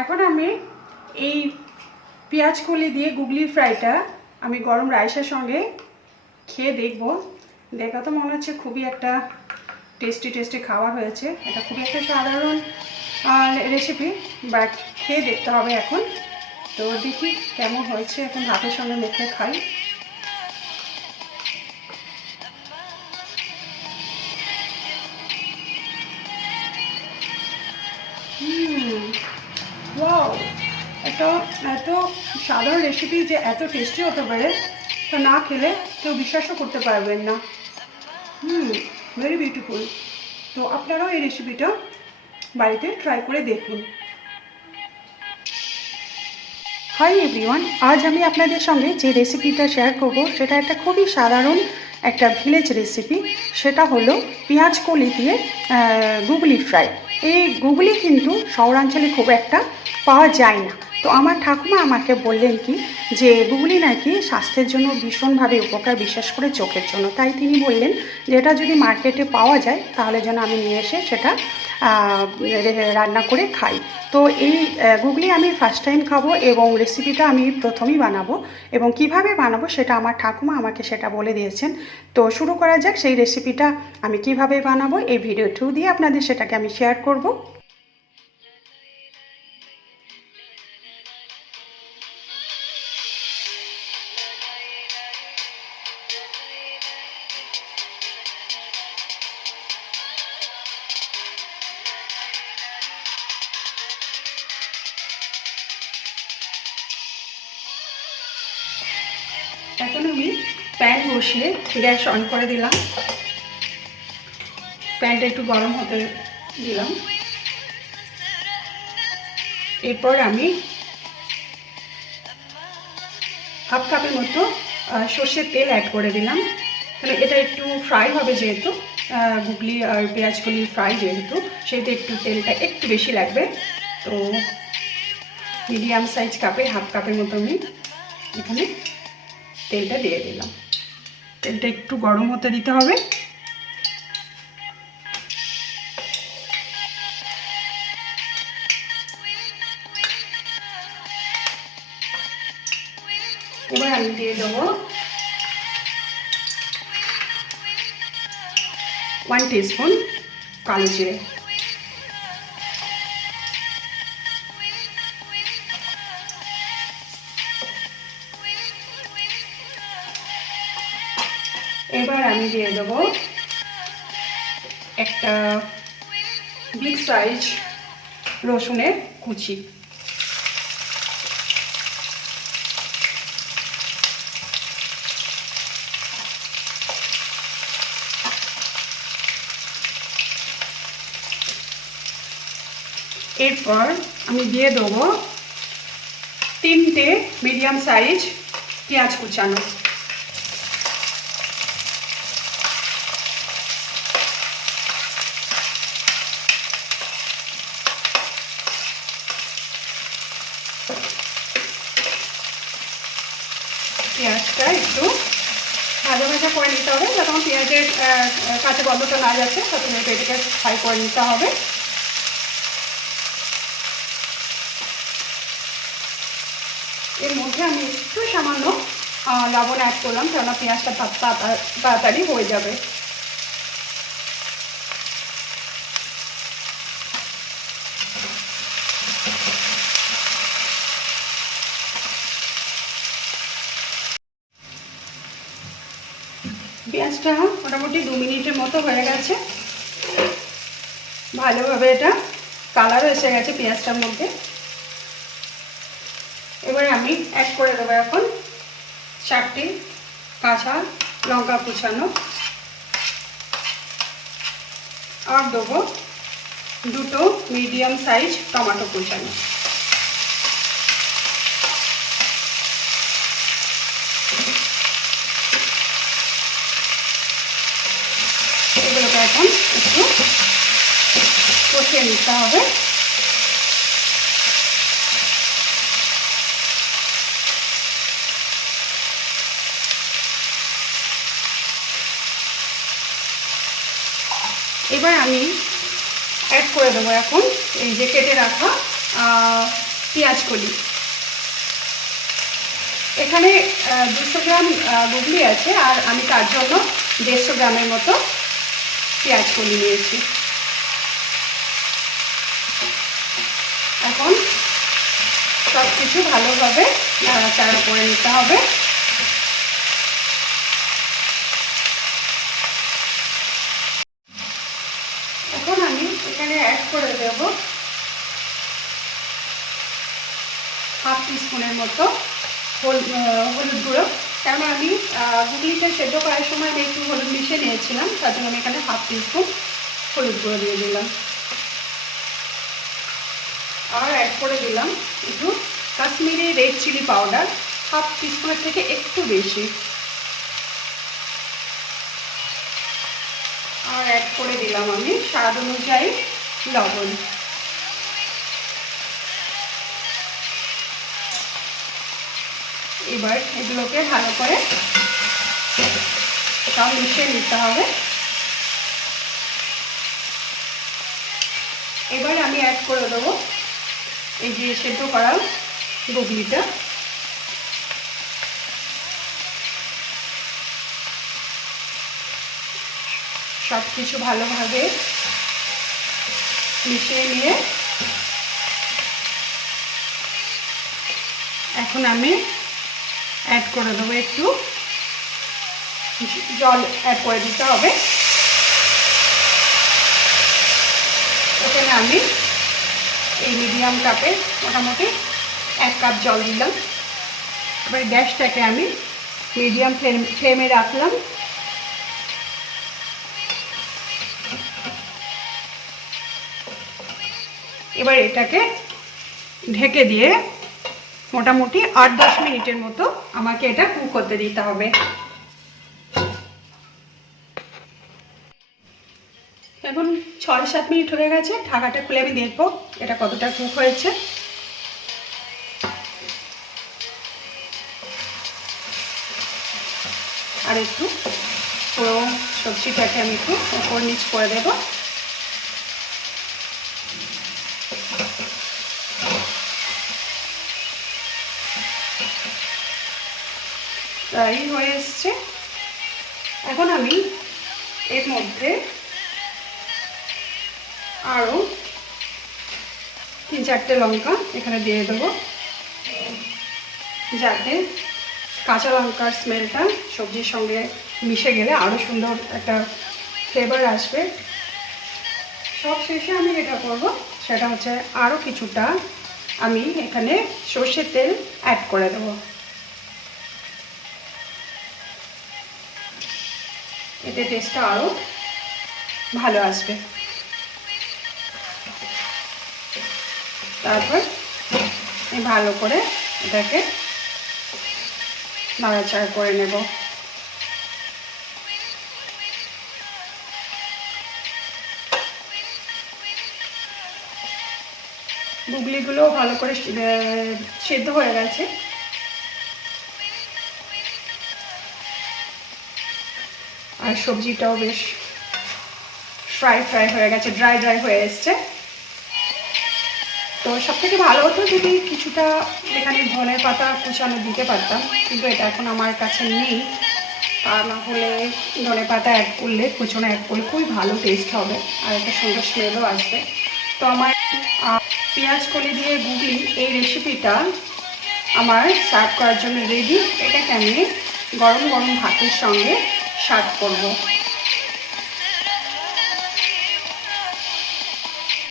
এখন আমি এই পেঁয়াজ কলি দিয়ে গুগলি ফ্রাইটা আমি গরম রাইসের সঙ্গে খেয়ে দেখব। দেখা তো মনে হচ্ছে খুবই একটা টেস্টি খাবার হয়েছে। এটা খুবই একটা সাধারণ রেসিপি, বাট খেয়ে দেখতে হবে এখন। তো দেখি কেমন হয়েছে, এখন ভাতের সঙ্গে মেখে খাই। ওয়াও, এটা এত সাধারণ রেসিপি যে এত টেস্টি হতে পারে তা না খেলে কেউ বিশ্বাসও করতে পারবেন না। Very beautiful. তো আপনারাও এই রেসিপিটা বাড়িতে ট্রাই করে দেখুন। হাই এভরিওয়ান, আজ আমি আপনাদের সঙ্গে যে রেসিপিটা শেয়ার করব সেটা একটা খুবই সাধারণ একটা ভিলেজ রেসিপি। সেটা হলো পেঁয়াজ কলি দিয়ে গুগলি ফ্রাই। এই গুগলি কিন্তু শহরাঞ্চলে খুব একটা পাওয়া যায় না। তো আমার ঠাকুমা আমাকে বললেন কি যে গুগলি নাকি স্বাস্থ্যের জন্য ভীষণভাবে উপকার, বিশেষ করে চোখের জন্য। তাই তিনি বললেন যে এটা যদি মার্কেটে পাওয়া যায় তাহলে যেন আমি নিয়ে এসে সেটা রান্না করে খাই। তো এই গুগলি আমি ফার্স্ট টাইম খাবো এবং রেসিপিটা আমি প্রথমেই বানাবো, এবং কিভাবে বানাবো সেটা আমার ঠাকুমা আমাকে সেটা বলে দিয়েছেন। তো শুরু করা যাক। সেই রেসিপিটা আমি কিভাবে বানাবো এই ভিডিও থ্রু দিয়ে আপনাদের সেটাকে আমি শেয়ার করব। এখন আমি প্যান বসিয়ে গ্যাস অন করে দিলাম। প্যানটা একটু গরম হতে দিলাম। এরপর আমি হাফ কাপের মতো সর্ষের তেল অ্যাড করে দিলাম। তাহলে এটা একটু ফ্রাই হবে, যেহেতু গুগলি আর পেঁয়াজগুলি ফ্রাই যেহেতু, সেহেতু একটু তেলটা একটু বেশি লাগবে। তো মিডিয়াম সাইজ কাপে হাফ কাপের মতো আমি এখানে তেলটা দিয়ে দিলাম। তেলটা একটু গরম হতে দিতে হবে। এবার আমি দিয়ে দেবো 1 টিস্পুন কালো জিরে। এবার আমি দিয়ে দেবো একটা বিগ সাইজ রসুনের কুচি। এরপর আমি দিয়ে দেবো 3টে মিডিয়াম সাইজ পেঁয়াজ কুচানো। পেঁয়াজটা একটু ভাজা করে নিতে হবে, যখন পেঁয়াজের কাঁচা গন্ধটা না যাচ্ছে তখন এটাকে ফ্রাই করে নিতে হবে। এর মধ্যে আমি একটু সামান্য লবণ অ্যাড করলাম, কেননা পেঁয়াজটা তাড়াতাড়ি হয়ে যাবে। পেঁয়াজটা মোটামুটি 2 মিনিটের মতো হয়ে গেছে। ভালোভাবে এটা কালারও এসে গেছে পেঁয়াজটার মধ্যে। এবার আমি অ্যাড করে দেবো এখন 4টে কাঁচা লঙ্কা কুচানো, আর দেবো 2টো মিডিয়াম সাইজ টমেটো কুচানো। এগুলোকে এখন একটু কষিয়ে নিতে হবে। এবার আমি অ্যাড করে দেবো এখন এই যে কেটে রাখা পেঁয়াজ কলি। এখানে 200 গ্রাম গুগলি আছে, আর আমি তার জন্য 150 গ্রামের মতো পেঁয়াজ কলি নিয়েছি। এখন সব কিছু ভালোভাবে নাড়াচাড়া করে নিতে হবে। এখন আমি এখানে অ্যাড করে দেব হাফ টিস্পুনের মতো হলুদ গুঁড়ো। কারণ আমি গুগলিটা সেদ্ধ করার সময় আমি একটু হলুদ মিশিয়ে নিয়েছিলাম, তার জন্য আমি এখানে হাফ টিস্পুন হলুদ গুঁড়ো দিয়ে দিলাম। আর অ্যাড করে দিলাম একটু Kashmiri red chilli powder, half টিস্পুনের থেকে একটু বেশি। আর অ্যাড করে দিলাম আমি স্বাদ অনুযায়ী লবণ। এবার এগুলোকে ভালো করে সব মিশিয়ে নিতে হবে। এবার আমি অ্যাড করে দেবো এই যে সেদ্ধ করা গুগলিটা। সব কিছু ভালোভাবে মিশিয়ে নিয়ে এখন আমি অ্যাড করে দেবো একটু জল অ্যাড করে দিতে হবে। এখানে আমি এই মিডিয়াম কাপে মোটামুটি 1 কাপ জল দিলাম। এবার গ্যাসটাকে আমি মিডিয়াম ফ্লেমে রাখলাম। এবার এটাকে ঢেকে দিয়ে মোটামুটি 8-10 মিনিটের মতো আমাকে এটা কুক করতে দিতে হবে। এখন 6-7 মিনিট হয়ে গেছে। ঢাকাটা খুলে আমি দেখবো এটা কতটা কুক হয়েছে। আর একটু পুরো সবজিটাকে আমি একটু উপর নিচ করে দেব। তাই হয়ে এসছে। এখন আমি এর মধ্যে আরও 3-4টে লঙ্কা এখানে দিয়ে দেবো, যাতে কাঁচা লঙ্কার স্মেলটা সবজির সঙ্গে মিশে গেলে আরও সুন্দর একটা ফ্লেভার আসবে। সব শেষে আমি যেটা করব সেটা হচ্ছে আরও কিছুটা আমি এখানে সর্ষের তেল অ্যাড করে দেব। এতে টেস্টটা আরও ভালো আসবে। তারপর ভালো করে এটাকে নাড়াচাড়া করে নেব। গুগলিগুলো ভালো করে সেদ্ধ হয়ে গেছে। আর সবজিটাও বেশ ফ্রাই হয়ে গেছে, ড্রাই হয়ে এসছে। তো সবথেকে ভালো হতো যদি কিছুটা এখানে ধনে পাতা কুচানো দিতে পারতাম, কিন্তু এটা এখন আমার কাছে নেই। তা না হলে ধনে পাতা অ্যাড করলে, কুচানো অ্যাড করলে খুবই ভালো টেস্ট হবে আর একটা সুন্দর স্মেলও আসবে। তো আমার পেঁয়াজ কলি দিয়ে গুগলি এই রেসিপিটা আমার সার্ভ করার জন্য রেডি। এটাকে আমি গরম গরম ভাতের সঙ্গে সার্ভ করব।